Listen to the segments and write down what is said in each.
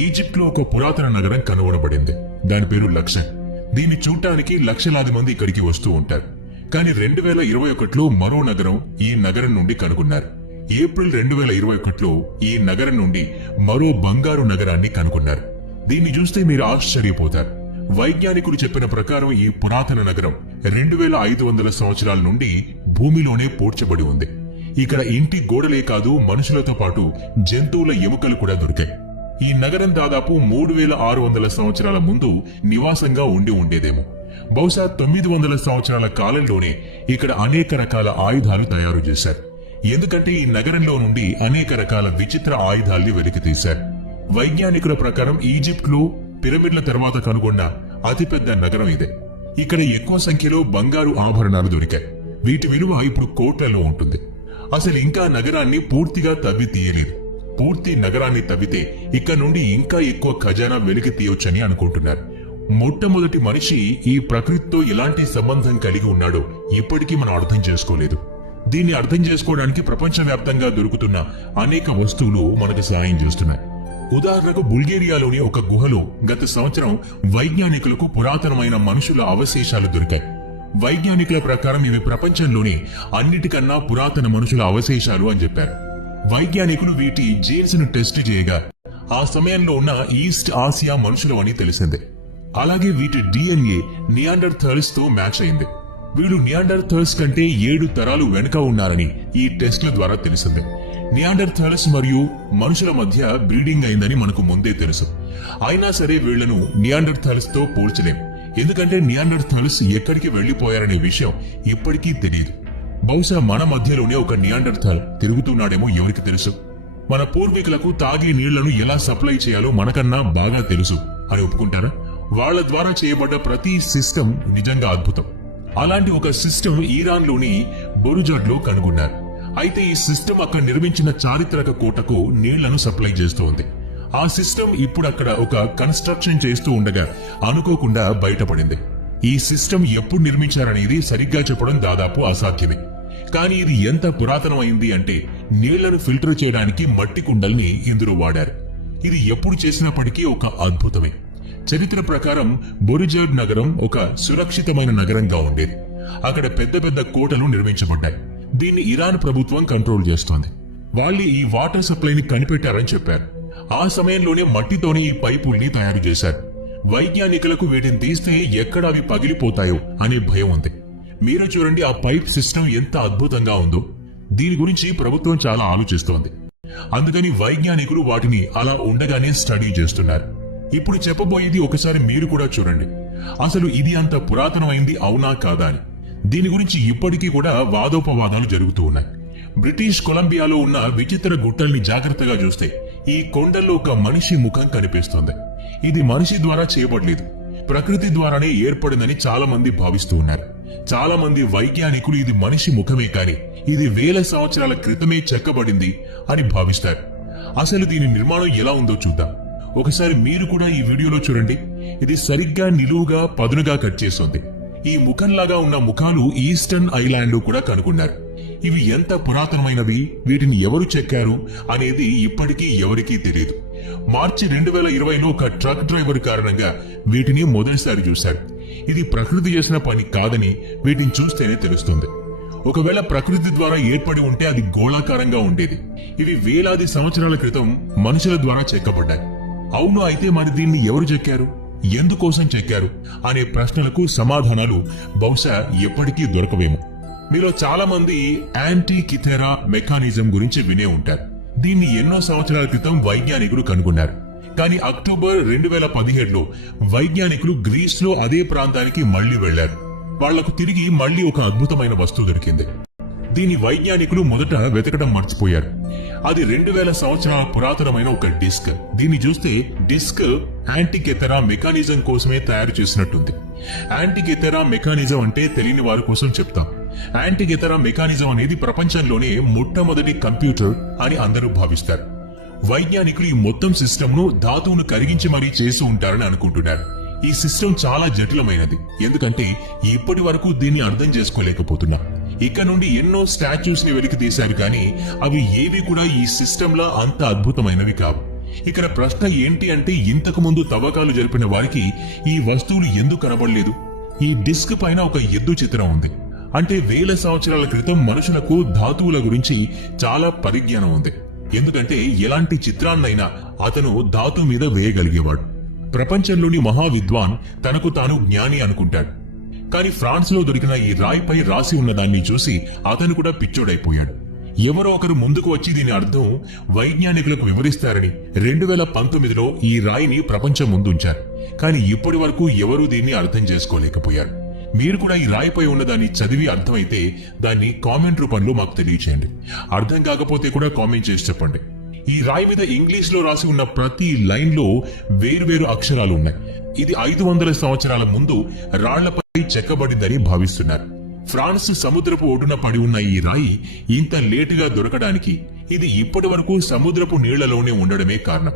Egypt లో ఒక పురాతన నగరం కనుగొనబడింది. దాని పేరు లక్షన్. దీన్ని చూడటానికి లక్షలాది మంది ఇక్కడికి వస్తూ ఉంటారు. కానీ 2021లో మరో నగరం ఈ నగరం నుండి కనుగొన్నారు. ఏప్రిల్ 2021లో ఈ నగరం నుండి మరో బంగారు నగరాన్ని కనుగొన్నారు. దీన్ని చూస్తే మీరు ఆశ్చర్యపోతారు. వైజ్ఞానికులు చెప్పిన ప్రకారం ఈ పురాతన నగరం 2500 సంవత్సరాల నుండి భూమిలోనే పూడ్చబడి ఉంది. ఇక్కడ ఇంటి గోడలే కాదు, మనుషులతో పాటు జంతువుల ఎముకలు కూడా దొరికాయి. ఈ నగరం దాదాపు 3600 సంవత్సరాల ముందు నివాసంగా ఉండి ఉండేదేమో. బహుశా 900 సంవత్సరాల కాలంలోనే ఇక్కడ అనేక రకాల ఆయుధాలు తయారు చేశారు. ఎందుకంటే ఈ నగరంలో నుండి అనేక రకాల విచిత్ర ఆయుధాల్ని వెలికి తీశారు. వైజ్ఞానికుల ప్రకారం ఈజిప్ట్ లో పిరమిడ్ల తర్వాత కనుగొన్న అతిపెద్ద నగరం ఇదే. ఇక్కడ ఎక్కువ సంఖ్యలో బంగారు ఆభరణాలు దొరికాయి. వీటి విలువ ఇప్పుడు కోట్లలో ఉంటుంది. అసలు ఇంకా నగరాన్ని పూర్తిగా తవ్వి తీయలేదు. పూర్తి నగరాన్ని తవ్వితే ఇక్కడ నుండి ఇంకా ఎక్కువ ఖజానా వెలికి తీయొచ్చని అనుకుంటున్నారు. మొట్టమొదటి మనిషి ఈ ప్రకృతితో ఎలాంటి సంబంధం కలిగి ఉన్నాడో ఇప్పటికీ మనం అర్థం చేసుకోలేదు. దీన్ని అర్థం చేసుకోవడానికి ప్రపంచవ్యాప్తంగా దొరుకుతున్న అనేక వస్తువులు మనకు సహాయం చేస్తున్నాయి. ఉదాహరణకు బుల్గేరియాలోని ఒక గుహలో గత సంవత్సరం వైజ్ఞానికులకు పురాతనమైన మనుషుల అవశేషాలు దొరికాయి. వైజ్ఞానికుల ప్రకారం ఇవి ప్రపంచంలోని అన్నిటికన్నా పురాతన మనుషుల అవశేషాలు అని చెప్పారు. వైజ్ఞానికులు వీటి జీన్స్ ను టెస్ట్ చేయగా ఆ సమయంలో ఉన్న ఈస్ట్ ఆసియా మనుషులవని తెలిసిందే. అలాగే వీటి డిఎన్ఏ నియాండర్థాల్స్ తో మ్యాచ్ అయింది. వీళ్ళు నియాండర్థాల్స్ కంటే 7 తరాలు వెనుక ఉన్నారని ఈ టెస్ట్ల ద్వారా తెలిసిందే. నియాండర్థాల్స్ మరియు మనుషుల మధ్య బ్రీడింగ్ అయిందని మనకు ముందే తెలుసు. అయినా సరే వీళ్లను నియాండర్థాల్స్ తో పోల్చలేం. ఎందుకంటే నియాండర్థాల్స్ ఎక్కడికి వెళ్లిపోయారనే విషయం ఇప్పటికీ తెలియదు. బహుశా మన మధ్యలోనే ఒక నియాండర్థాల్ తిరుగుతున్నాడేమో, ఎవరికి తెలుసు. మన పూర్వీకులకు తాగే నీళ్లను ఎలా సప్లై చేయాలో మనకన్నా బాగా తెలుసు అని ఒప్పుకుంటారా? వాళ్ల ద్వారా చేయబడ్డ ప్రతి సిస్టమ్ నిజంగా అద్భుతం. అలాంటి ఒక సిస్టమ్ ఇరాన్ లోని బొరుజాడ్ లో కనుగొన్నారు. అయితే ఈ సిస్టమ్ అక్కడ నిర్మించిన చారిత్రక కోటకు నీళ్లను సప్లై చేస్తోంది. ఆ సిస్టమ్ ఇప్పుడు అక్కడ ఒక కన్స్ట్రక్షన్ చేస్తూ ఉండగా అనుకోకుండా బయటపడింది. ఈ సిస్టమ్ ఎప్పుడు నిర్మించారనేది సరిగ్గా చెప్పడం దాదాపు అసాధ్యమే. కానీ ఇది ఎంత పురాతనమైంది అంటే నీళ్లను ఫిల్టర్ చేయడానికి మట్టి కుండల్ని ఇందులో వాడారు. ఇది ఎప్పుడు చేసినప్పటికీ ఒక అద్భుతమే. చరిత్ర ప్రకారం బొరుజాడ్ నగరం ఒక సురక్షితమైన నగరంగా ఉండేది. అక్కడ పెద్ద పెద్ద కోటలు నిర్మించబడ్డాయి. దీన్ని ఇరాన్ ప్రభుత్వం కంట్రోల్ చేస్తోంది. వాళ్ళు ఈ వాటర్ సప్లైని కనిపెట్టారని చెప్పారు. ఆ సమయంలోనే మట్టితోనే ఈ పైపుల్ని తయారు చేశారు. వైజ్ఞానికులకు వీటిని తీస్తే ఎక్కడ అవి పగిలిపోతాయో అనే భయం ఉంది. మీరు చూడండి, ఆ పైప్ సిస్టమ్ ఎంత అద్భుతంగా ఉందో. దీని గురించి ప్రభుత్వం చాలా ఆలోచిస్తోంది. అందుకని వైజ్ఞానికులు వాటిని అలా ఉండగానే స్టడీ చేస్తున్నారు. ఇప్పుడు చెప్పబోయేది ఒకసారి మీరు కూడా చూడండి. అసలు ఇది అంత పురాతనమైంది అవునా కాదా అని. దీని గురించి ఇప్పటికీ కూడా వాదోపవాదాలు జరుగుతూ ఉన్నాయి. బ్రిటిష్ కొలంబియాలో ఉన్న విచిత్ర గుట్టల్ని జాగ్రత్తగా చూస్తే ఈ కొండల్లో ఒక మనిషి ముఖం కనిపిస్తుంది. ఇది మనిషి ద్వారా చేయబడలేదు, ప్రకృతి ద్వారానే ఏర్పడిందని చాలా మంది భావిస్తూ ఉన్నారు. చాలా మంది వైజ్ఞానికులు ఇది మనిషి ముఖమే కాని ఇది వేల సంవత్సరాల క్రితమే చెక్కబడింది అని భావిస్తారు. అసలు దీని నిర్మాణం ఎలా ఉందో చూద్దాం. ఒకసారి మీరు కూడా ఈ వీడియోలో చూడండి. ఇది సరిగ్గా నిలువుగా పదునుగా కట్ చేస్తుంది. ఈ ముఖంలాగా ఉన్న ముఖాలు ఈస్టర్న్ ఐలాండ్ లో కూడా కనుగొన్నారు. ఇవి ఎంత పురాతనమైనవి, వీటిని ఎవరు చెక్కారు అనేది ఇప్పటికీ ఎవరికీ తెలియదు. మార్చి 2020లో ఒక ట్రక్ డ్రైవర్ కారణంగా వీటిని మొదటిసారి చూశారు. ఇది ప్రకృతి చేసిన పని కాదని వీటిని చూస్తేనే తెలుస్తుంది. ఒకవేళ ప్రకృతి ద్వారా ఏర్పడి ఉంటే అది గోళాకారంగా ఉండేది. ఇవి వేలాది సంవత్సరాల క్రితం మనుషుల ద్వారా చెక్కబడ్డాయి. అవును, అయితే మరి దీన్ని ఎవరు చెక్కారు, ఎందుకోసం చెక్కారు అనే ప్రశ్నలకు సమాధానాలు బహుశా ఎప్పటికీ దొరకవేమో. మీలో చాలా మంది యాంటీకిథెరా మెకానిజం గురించి వినే ఉంటారు. దీన్ని ఎన్నో సంవత్సరాల క్రితం వైజ్ఞానికులు కనుగొన్నారు. కానీ అక్టోబర్ 2017లో వైజ్ఞానికులు గ్రీస్ లో అదే ప్రాంతానికి మళ్లీ వెళ్లారు. వాళ్లకు తిరిగి మళ్లీ ఒక అద్భుతమైన వస్తువు దొరికింది. దీని వైజ్ఞానికులు మొదట వెతకడం మర్చిపోయారు. అది 2000 సంవత్సరాల పురాతనమైన ఒక డిస్క్. దీన్ని చూస్తే డిస్క్ యాంటీకెథెరా మెకానిజం కోసమే తయారు చేసినట్టుంది. యాంటీకెథెరా మెకానిజం అంటే తెలియని వారి కోసం చెప్తాం. యాంటీకెథెరా మెకానిజం అనేది ప్రపంచంలోనే మొట్టమొదటి కంప్యూటర్ అని అందరూ భావిస్తారు. వైజ్ఞానికులు ఈ మొత్తం సిస్టమ్ ను ధాతువును కరిగించి మరీ చేసి ఉంటారని అనుకుంటున్నారు. ఈ సిస్టమ్ చాలా జటిలమైనది, ఎందుకంటే ఇప్పటి వరకు దీన్ని అర్థం చేసుకోలేకపోతున్నా. ఇక్కడ నుండి ఎన్నో స్టాచ్యూస్ ని వెలికి తీశారు, కానీ అవి ఏవి కూడా ఈ సిస్టమ్ లా అంత అద్భుతమైనవి కావు. ఇక్కడ ప్రశ్న ఏంటి అంటే, ఇంతకు ముందు తవ్వకాలు జరిపిన వారికి ఈ వస్తువులు ఎందుకు కనబడలేదు? ఈ డిస్క్ పైన ఒక ఎద్దు చిత్రం ఉంది. అంటే వేల సంవత్సరాల క్రితం మనుషులకు ధాతువుల గురించి చాలా పరిజ్ఞానం ఉంది. ఎందుకంటే ఎలాంటి చిత్రాన్నైనా అతను ధాతు మీద వేయగలిగేవాడు. ప్రపంచంలోని మహా విద్వాన్ తనకు తాను జ్ఞాని అనుకుంటాడు. కానీ ఫ్రాన్స్ లో దొరికిన ఈ రాయిపై రాసి ఉన్నదాన్ని చూసి అతను కూడా పిచ్చోడైపోయాడు. ఎవరో ఒకరు ముందుకు వచ్చి దీని అర్థం వైజ్ఞానికులకు వివరిస్తారని 2019లో ఈ రాయిని ప్రపంచం ముందుంచారు. కానీ ఇప్పటి వరకు ఎవరూ దీన్ని అర్థం చేసుకోలేకపోయారు. మీరు కూడా ఈ రాయిపై ఉన్నదాన్ని చదివి అర్థమైతే దాన్ని కామెంట్ రూపంలో మాకు తెలియచేయండి. అర్థం కాకపోతే కూడా కామెంట్ చేసి చెప్పండి. ఈ రాయి మీద ఇంగ్లీష్ లో రాసి ఉన్న ప్రతి లైన్ లో వేర్వేరు అక్షరాలు ఉన్నాయి. ఇది 500 సంవత్సరాల ముందు రాళ్లపై చెక్కబడిందని భావిస్తున్నారు. ఫ్రాన్స్ సముద్రపు ఒడ్డున పడి ఉన్న ఈ రాయి ఇంత లేటుగా దొరకడానికి ఇది ఇప్పటి వరకు సముద్రపు నీళ్లలోనే ఉండడమే కారణం.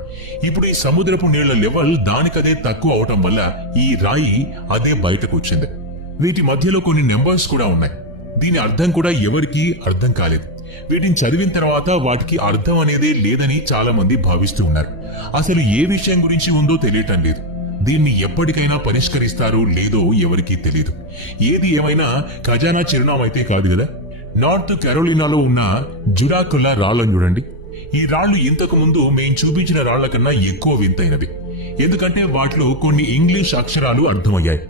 ఇప్పుడు ఈ సముద్రపు నీళ్ల లెవెల్ దానికదే తక్కువ అవటం వల్ల ఈ రాయి అదే బయటకు వచ్చింది. వీటి మధ్యలో కొన్ని నెంబర్స్ కూడా ఉన్నాయి. దీని అర్థం కూడా ఎవరికీ అర్థం కాలేదు. వీటిని చదివిన తర్వాత వాటికి అర్థం అనేదే లేదని చాలా మంది భావిస్తూ ఉన్నారు. అసలు ఏ విషయం గురించి ఉందో తెలియటం లేదు. దీన్ని ఎప్పటికైనా పరిష్కరిస్తారో లేదో ఎవరికీ తెలియదు. ఏది ఏమైనా ఖజానా చిరునామా అయితే కాదు కదా. నార్త్ కెరోలినాలో ఉన్న జురాకుల్లా రాళ్లను చూడండి. ఈ రాళ్లు ఇంతకు ముందు మేం చూపించిన రాళ్ల కన్నా ఎక్కువ వింతైనవి. ఎందుకంటే వాటిలో కొన్ని ఇంగ్లీష్ అక్షరాలు అర్థమయ్యాయి.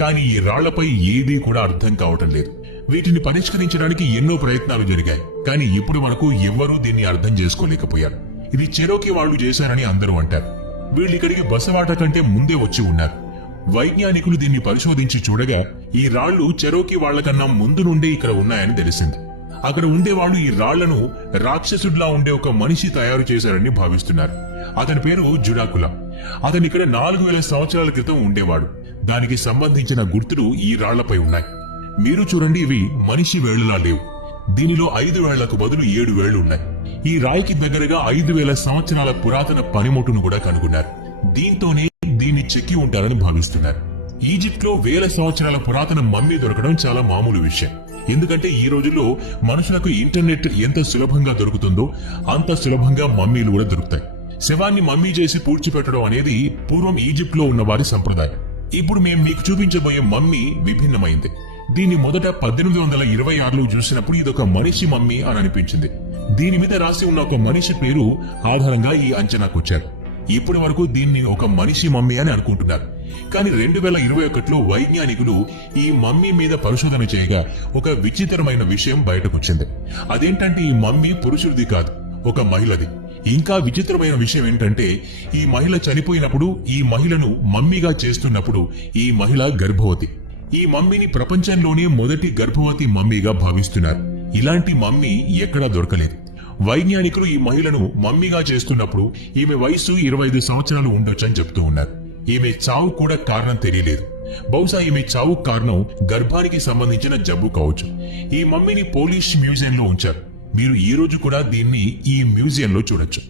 కానీ ఈ రాళ్లపై ఏదీ కూడా అర్థం కావటం లేదు. వీటిని పరిష్కరించడానికి ఎన్నో ప్రయత్నాలు జరిగాయి. కానీ ఇప్పుడు వరకు ఎవ్వరూ దీన్ని అర్థం చేసుకోలేకపోయారు. ఇది చెరోకి వాళ్ళు చేశారని అందరూ అంటారు. వీళ్ళిక్కడికి బసవాట కంటే ముందే వచ్చి ఉన్నారు. వైజ్ఞానికులు దీన్ని పరిశోధించి చూడగా ఈ రాళ్లు చెరోకి వాళ్లకన్నా ముందు నుండే ఇక్కడ ఉన్నాయని తెలిసింది. అక్కడ ఉండేవాళ్లు ఈ రాళ్లను రాక్షసుడిలా ఉండే ఒక మనిషి తయారు చేశారని భావిస్తున్నారు. అతని పేరు జుడాకులా. అతను ఇక్కడ 4000 సంవత్సరాల క్రితం ఉండేవాడు. దానికి సంబంధించిన గుర్తులు ఈ రాళ్లపై ఉన్నాయి. మీరు చూడండి, ఇవి మనిషి వేళ్లలా లేవు. దీనిలో 5 వేళ్లకు బదులు 7 వేళ్లు ఉన్నాయి. ఈ రాయికి దగ్గరగా 5000 సంవత్సరాల పురాతన పనిముట్టును కూడా కనుగొన్నారు. దీంతోనే దీన్ని చెక్కి ఉంటారని భావిస్తున్నారు. ఈజిప్ట్ లో వేల సంవత్సరాల పురాతన మమ్మీ దొరకడం చాలా మామూలు విషయం. ఎందుకంటే ఈ రోజుల్లో మనుషులకు ఇంటర్నెట్ ఎంత సులభంగా దొరుకుతుందో అంత సులభంగా మమ్మీలు కూడా దొరుకుతాయి. శవాన్ని మమ్మీ చేసి పూడ్చిపెట్టడం అనేది పూర్వం ఈజిప్ట్ లో ఉన్న వారి సంప్రదాయం. ఇప్పుడు మేము మీకు చూపించబోయే మమ్మీ విభిన్నమైంది. దీన్ని మొదట 1826లో చూసినప్పుడు ఇదొక మనిషి మమ్మీ అని అనిపించింది. దీని మీద రాసి ఉన్న ఒక మనిషి పేరు ఆధారంగా ఈ అంచనాకొచ్చారు. ఇప్పటి వరకు దీన్ని ఒక మనిషి మమ్మీ అని అనుకుంటున్నారు. కానీ 2021లో వైజ్ఞానికులు ఈ మమ్మీ మీద పరిశోధన చేయగా ఒక విచిత్రమైన విషయం బయటకొచ్చింది. అదేంటంటే ఈ మమ్మీ పురుషుడిది కాదు, ఒక మహిళది. ఇంకా విచిత్రమైన విషయం ఏంటంటే ఈ మహిళ చనిపోయినప్పుడు ఈ మహిళను మమ్మీగా చేస్తున్నప్పుడు ఈ మహిళ గర్భవతి. ఈ మమ్మీని ప్రపంచంలోనే మొదటి గర్భవతి మమ్మీగా భావిస్తున్నారు. ఇలాంటి మమ్మీ ఎక్కడా దొరకలేదు. వైజ్ఞానికులు ఈ మహిళను మమ్మీగా చేస్తున్నప్పుడు ఈమె వయసు 25 సంవత్సరాలు ఉండొచ్చని చెప్తూ ఉన్నారు. ఈమె చావు కూడా కారణం తెలియలేదు. బహుశా ఈమె చావు కారణం గర్భానికి సంబంధించిన జబ్బు కావచ్చు. ఈ మమ్మీని పోలిష్ మ్యూజియంలో ఉంచారు. మీరు ఈ రోజు కూడా దీన్ని ఈ మ్యూజియంలో చూడొచ్చు.